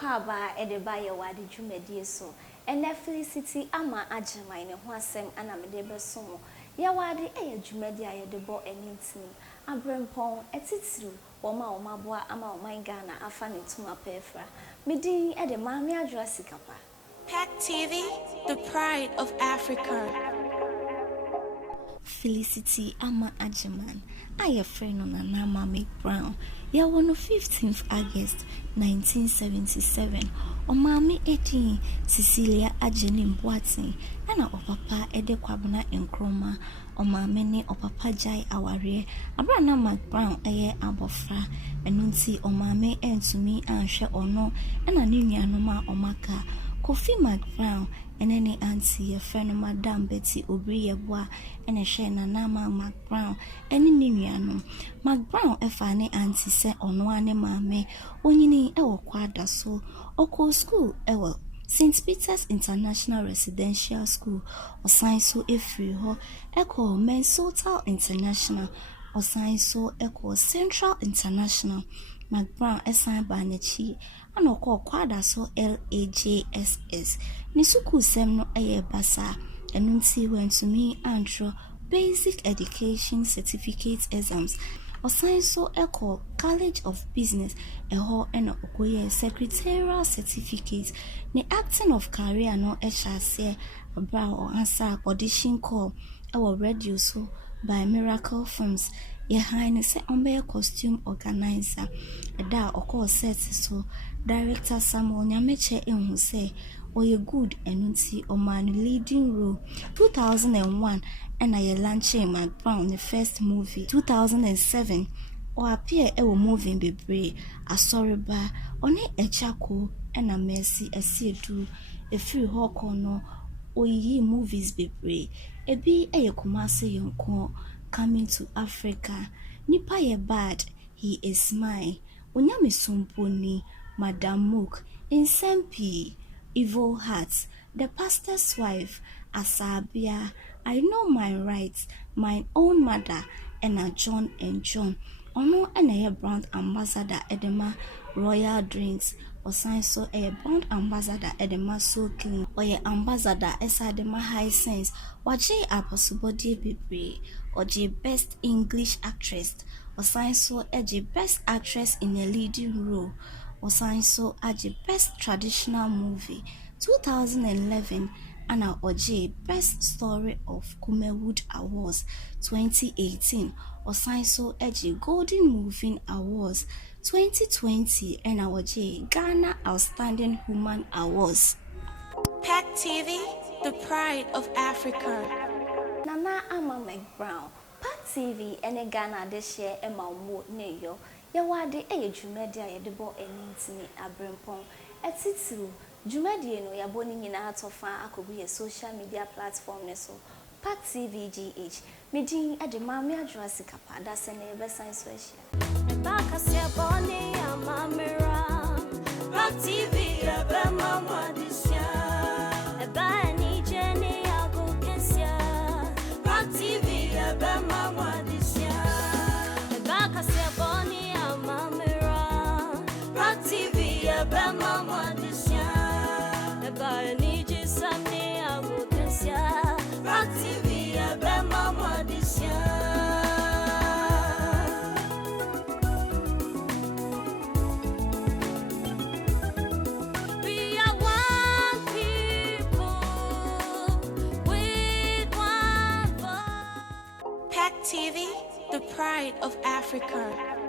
kwaba edeba Yewo ade dwumedie so ene Felicity ama agyemai ne ho asem ana mede beso mo Yewo ade dwumedie ayedebo enintini abrempon etitiru woma boa ama oman Ghana afa ne tuma pefra medin ede maami adwa sikapa Pack TV, the pride of Africa. Felicity ama agyemai aye friend on NANA AMA MCBROWN. Yewo no 15th August 1977. Omami edi Cecilia Ajeni Mboaten ana opapa ede kwabena enkroma omami ne opapa jai aware abrana McBrown eye abofra enunti omami entumi anhwe ono ana ne nuanom a omaka Kofi McBrown enene auntie friend Madam Betty Obri Yeboa ene hwe NANA AMA MCBROwn ene ne nuanom McBrown efa ne auntie se ono ane maame onyini ewo kwada so oko school ewo St. Peter's International Residential School osanso efri ho eko Minnesota International osanso eko Central International McBrown esan ba nachi anoko kwada so LAJSS ni suku sem no eye basa enunti wentumi antro basic education certificate exams osanso eko College of Business eho ena okoye secretarial certificate ni acting of career no ehase abra answer audition call ewo radio so by Miracle Films ye hine se ombe costume organizer eda oko set so director Samuel Nyameche ehun se oye good enunti oman leading role 2001 and I launching McBrown the first movie 2007 or appear ewo moving bebre asoriba one echako and a mercy esiedu efiri hoko no oyi movies bebre ebi Kumasi yonko coming to Africa nipa ye bad he is mine onyame sumponi Madam Mook Insempi Evil Hearts The Pastor's Wife Asabia I Know My Rights My Own Mother and a John and John ono and a brand ambassador Edema Royal Drinks osanso a brand ambassador Edema So Clean or ye ambassador Esadema High Sense waje aposibody bebre or je best English actress osanso a best actress in a leading role osanso a best traditional movie 2011 Anna Oje Best Story of Kumewood Awards 2018 Osanso Eji Golden Movie Awards 2020 and Oje Ghana Outstanding Human Awards. Pack TV, the pride of Africa. NANA AMA MCBROWN Pack TV ene Ghana de share ema mo neyo Yewo ade dwumedie ayedebo enintini abrempon etitiru Jumedie no yaboni nyina atofa akobu ye social media platform ne so Pack TV GH medin ade maami adwa sikapa da se ne be science so ehia Baka se boni ama mera Pack TV ebe mama disia eba ni jeni ago kesia Pack TV ebe mama disia Baka se boni ama mera Pack TV ebe mama disia I need you someday, I will kiss ya. Rock TV, I bet mama this year. We are one people with one voice. Pack TV, the pride of Africa.